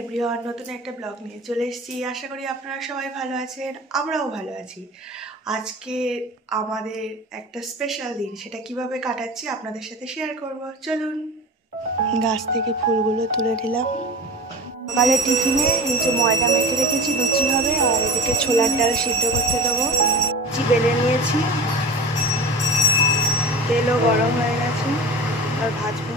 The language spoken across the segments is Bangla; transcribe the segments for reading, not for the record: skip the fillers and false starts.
এভরিওয়ান, নতুন একটা ব্লগ নিয়ে চলে এসেছি। আশা করি আপনারা সবাই ভালো আছেন, আমরাও ভালো আছি। আজকে আমাদের একটা স্পেশাল দিন, সেটা কিভাবে কাটাচ্ছি আপনাদের সাথে শেয়ার করব। চলুন। গাছ থেকে ফুলগুলো তুলে দিলাম। সকালে টিফিনে নিচে ময়দা মেখে রেখেছি, লুচি হবে। আর এদিকে ছোলার ডাল সিদ্ধ করতে দেবো। লুচি বেলে নিয়েছি, তেলও গরম হয়ে গেছে, আর ভাজবো।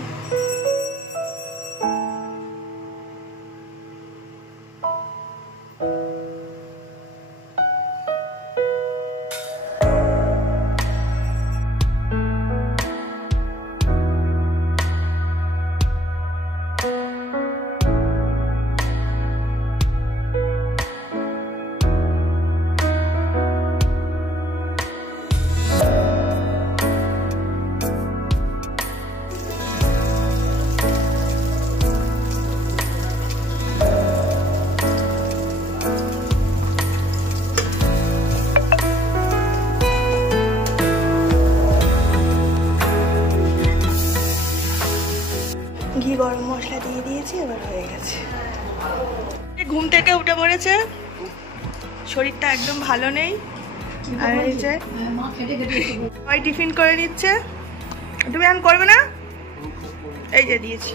ঘি গরম মশলা দিয়ে দিয়েছি, এবার হয়ে গেছে। ঘুম থেকে উঠে পড়েছে, শরীরটা একদম ভালো নেই। আর এই যে সবাই টিফিন করে নিচ্ছে। তুমি এখন করবে না? এই যে দিয়েছি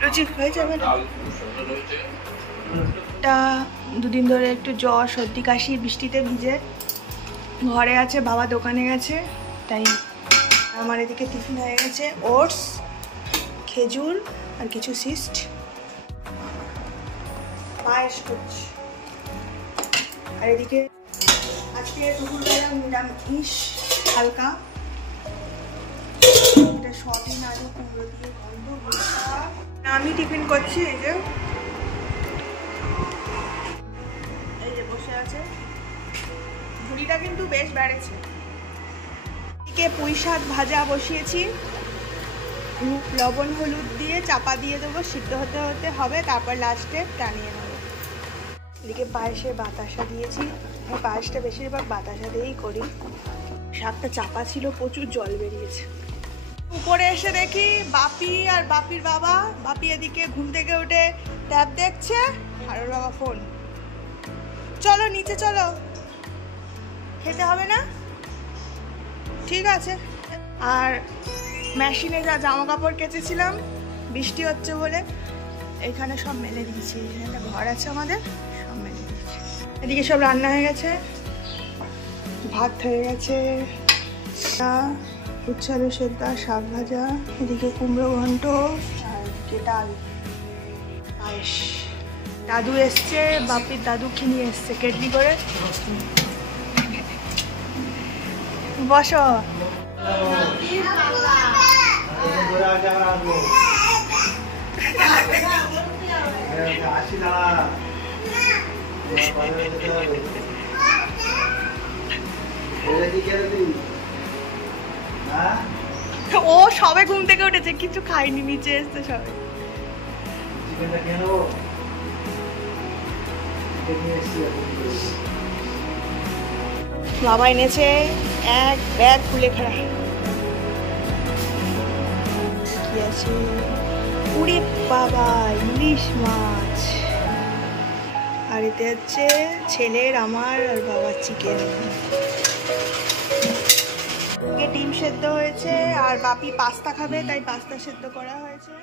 লুচি, হয়ে যাবে না। দুদিন ধরে একটু জ্বর, সর্দি, কাশি, বৃষ্টিতে ভিজে ঘরে আছে। বাবা দোকানে গেছে, তাই আমার এদিকে টিফিন হয়ে গেছে। ওটস, খেজুর আর কিছু সিস্ট, পায়েস করছি। আর এদিকে আজকে দুপুরবেলা নিরামিষ হালকা, এটা সয়াবিন আলু কুমড়ো দিয়ে গন্ধ। আমি টিফিন করছি। এই যে বসে আছে, ঝুড়িটা কিন্তু বেশ বেড়েছে। পুঁই শাক ভাজা বসিয়েছি, লবণ হলুদ দিয়ে চাপা দিয়ে দেবো, সিদ্ধ হতে হতে হবে, তারপর লাস্টে টানিয়ে নেবো। এদিকে পায়েসে বাতাসা দিয়েছি, আমি পায়েসটা বেশিরভাগ বাতাসা দিয়েই করি। শাকটা চাপা ছিল, প্রচুর জল বেরিয়েছে। উপরে এসে দেখি বাপি আর বাপির বাবা। বাপি এদিকে ঘুম থেকে উঠে ট্যাব দেখছে, আর ওর বাবা ফোন। চলো নিচে চলো, খেতে হবে না? ঠিক আছে। আর মেশিনে যা জামা কাপড় কেচেছিলাম, বৃষ্টি হচ্ছে বলে এখানে সব মেলে দিয়েছি। একটা ঘর আছে আমাদের, সব মেলে দিয়েছি। এদিকে সব রান্না হয়ে গেছে, ভাত হয়ে গেছে, উচ্ছে আলু সেদ্ধ, শাক ভাজা, এদিকে কুমড়ো ঘন্ট, আর এদিকে ডাল, পায়েস। দাদু এসছে, বাপির দাদু কি নিয়ে এসছে কেটলি করে। বসো। ও সবে ঘুম থেকে উঠেছে, কিছু খাইনি, নিচে এসছে সবে। বাবা এনেছে এক ব্যাগ কুলেখাড়া। কি আছে? উড়ে বাবা, ইলিশ মাছ। আর এতে হচ্ছে ছেলের, আমার আর বাবার চিকেন। ডিম সেদ্ধ হয়েছে, আর বাপি পাস্তা খাবে, তাই পাস্তা সেদ্ধ করা হয়েছে।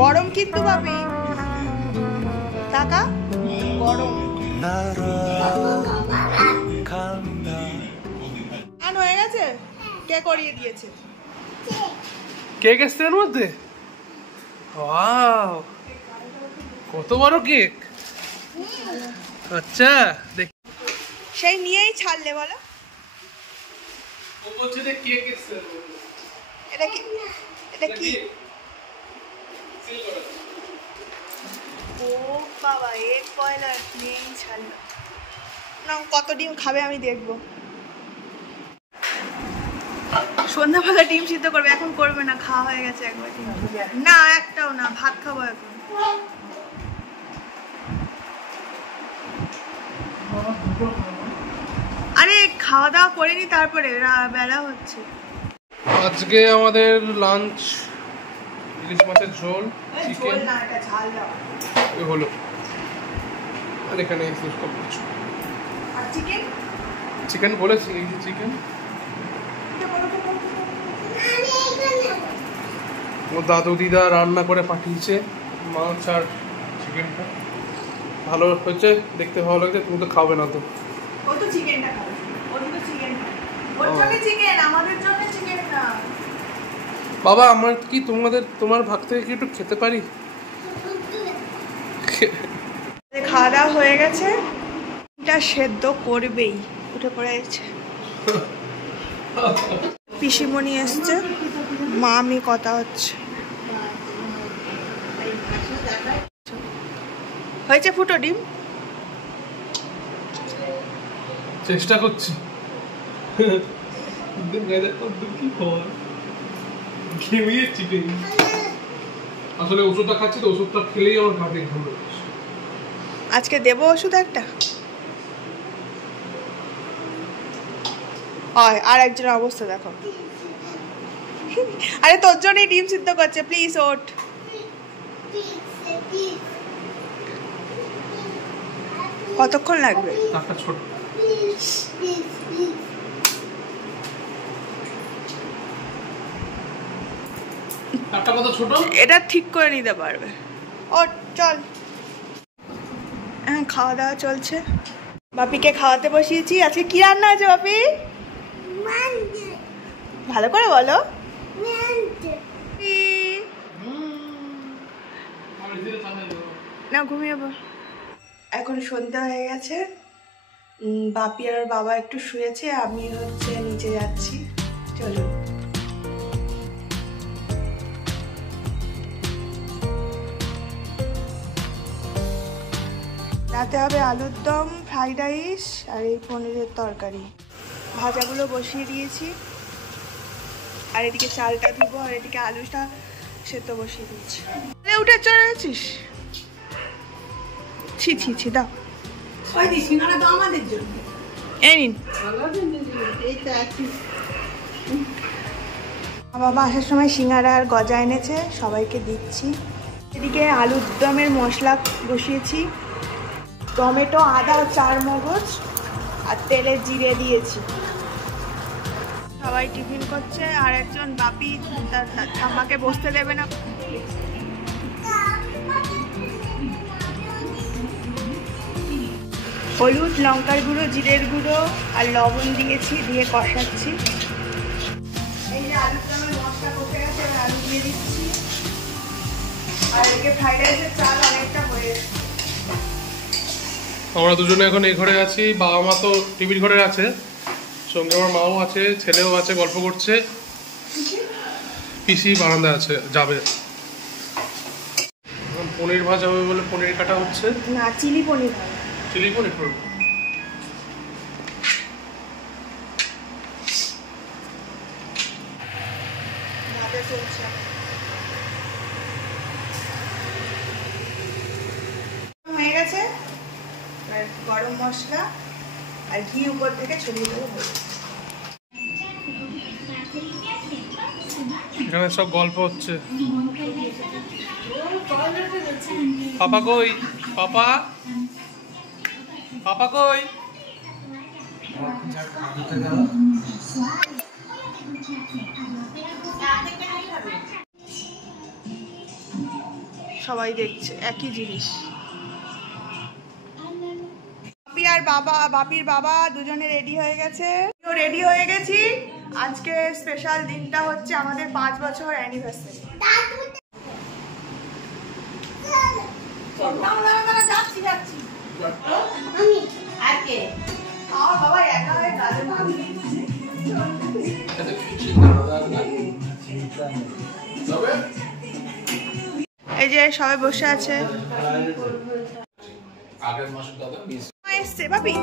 গরম কিন্তু বাপি, টাকা গরম। হয়ে গেছে, কে করিয়ে দিয়েছে? কেক এসছে এর মধ্যে? ওয়াও, কত বড় কেক! আচ্ছা, দেখ সেই নিয়েই ছাড়লে বলো। ও বলছে যে কেক এসছে। এটা কি? এটা কি? ও বাবা, এক পয়লা নেই ছাড়লো না। কত ডিম খাবে আমি দেখবো। সন্ধ্যাবেলা ডিম সিদ্ধ করবে, এখন করবে না, খাওয়া হয়ে গেছে একবার। না একটাও না, ভাত খাবো এখন। আরে খাওয়া দাওয়া করিনি, তারপরে বেলা হচ্ছে। আজকে আমাদের লাঞ্চ ইলিশ মাছের ঝোল, চিকেন হলো, আর এখানে চিকেন বলেছি, এই যে চিকেন ও দাদু দিদা রান্না করে পাঠিয়েছে, মাছ আর চিকেনটা ভালো হয়েছে, দেখতে ভালো লাগছে। তুমি তো খাবে না তো? ও তো চিকেনটা খাবে, ও তো চিকেন খাবে, ওর জন্য চিকেন, আমাদের জন্য চিকেন না। বাবা আমার কি তোমার ভাগ থেকে কি একটু খেতে পারি? খাওয়া দাওয়া হয়ে গেছে, এটা সেদ্ধ করবেই, উঠে পড়ে গেছে। পিসিমণি এসছে, মা আমি কথা হচ্ছে। হয়েছে ফুটো ডিম? চেষ্টা করছি। আসলে ওষুধটা খাচ্ছি তো, ওষুধটা খেলেই আমার ঘাটে ঘুরে। আজকে দেবো ওষুধ একটা। আর একজনের অবস্থা দেখো। আরে তোর জন্যই ডিম সিদ্ধ করছে, প্লিজ ওঠ। কতক্ষণ লাগবে? ছোট এটা ঠিক করে নিতে পারবে। ও চল। হ্যাঁ খাওয়া দাওয়া চলছে, বাপিকে খাওয়াতে বসিয়েছি। আজকে কি রান্না আছে বাপি? ভালো করে বলো। না ঘুমিয়ে পড়। এখন সন্ধ্যা হয়ে গেছে, বাপি আর বাবা একটু শুয়েছে, আমি হচ্ছে নিচে যাচ্ছি। চলুন। রাতে হবে আলুর দম, ফ্রাইড রাইস আর এই পনিরের তরকারি। ভাজাগুলো বসিয়ে দিয়েছি, আর এদিকে চালটা ধুব, আর এদিকে আলুটা সেদ্ধ বসিয়ে দিয়েছি। উঠে চলে গেছিস? ছি ছি ছি, দাও। এই নিন। বাবা আসার সময় সিঙ্গারা আর গজা এনেছে, সবাইকে দিচ্ছি। এদিকে আলুর দমের মশলা বসিয়েছি, টমেটো, আদা, চার মগজ আর তেলে জিরে দিয়েছি। সবাই টিফিন করছে, আর একজন বাপি তার ঠাম্মাকে বসতে দেবে না। হলুদ, লঙ্কার গুঁড়ো, জিরের গুঁড়ো আর লবণ দিয়েছি, দিয়ে কষাচ্ছি। এই যে আলুর দমের মশলা কষে গেছে, এবার আলু দিয়ে দিচ্ছি। আর এদিকে ফ্রাইড রাইসের চাল অনেকটা হয়ে গেছে। আমরা দুজনে এখন এই ঘরে আছি, বাবা মা তো টিভির ঘরে আছে, সঙ্গে আমার মাও আছে, ছেলেও আছে, গল্প করছে। পিসি বারান্দায় আছে, যাবে। পনির ভাজা হবে বলে পনির কাটা হচ্ছে। না, চিলি পনির। চিলি পনির করবো। হয়ে গেছে, গরম মশলা আর ঘি উপর থেকে ছড়িয়ে দেবো। এখানে সব গল্প হচ্ছে। পাপা কই? পাপা পাপা কই? সবাই দেখছে একই জিনিস। বাপি আর বাপির বাবা দুজনে রেডি হয়ে গেছে, রেডি হয়ে গেছি। আজকে স্পেশাল দিনটা হচ্ছে আমাদের 5 বছর অ্যানিভার্সারি। এই যে সবাই বসে আছে। এসছে বাপি,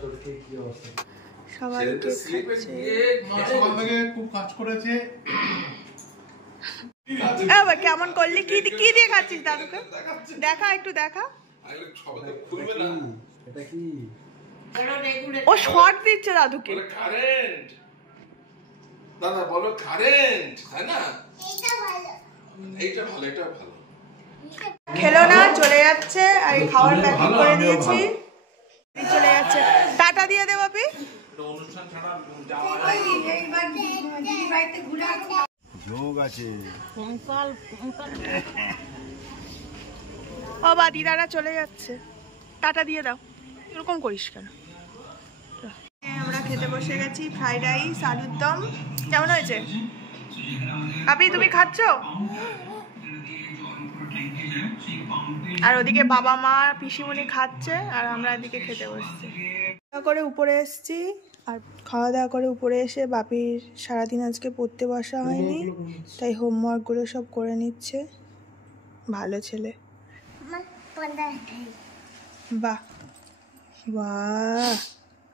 সবাই কেক খাচ্ছে। সকাল থেকে খুব কাজ করেছে। কেমন করলি? কি কি দিয়ে খাচ্ছিস দাদুকে? দেখা, একটু দেখা। ও শর্ট দিচ্ছে দাদুকে। কারেন্ট দাদা বলো, কারেন্ট তাই না? এইটা ভালো, এটা ভালো। খেলো না, চলে যাচ্ছে। আর খাওয়ার প্যাকিং করে দিয়েছি, চলে যাচ্ছে। টাটা দিয়ে দে বাপি। অনুষ্ঠান ছাড়া যোগ আছে। ও বা দিদারা চলে যাচ্ছে, টাটা দিয়ে দাও। এরকম করিস কেন? আমরা খেতে বসে গেছি। ফ্রাইড রাইস, আলুর দম। কেমন হয়েছে আপনি? তুমি খাচ্ছ? আর ওদিকে বাবা মা পিসিমণি খাচ্ছে, আর আমরা এদিকে খেতে বসছি। খাওয়া করে উপরে এসছি, আর খাওয়া দাওয়া করে উপরে এসে বাপির সারাদিন আজকে পড়তে বসা হয়নি, তাই হোমওয়ার্কগুলো সব করে নিচ্ছে। ভালো ছেলে। বাহ বাহ,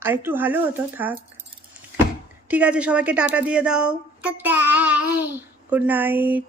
আর একটু ভালো হতো। থাক, ঠিক আছে। সবাইকে টাটা দিয়ে দাও। Good night.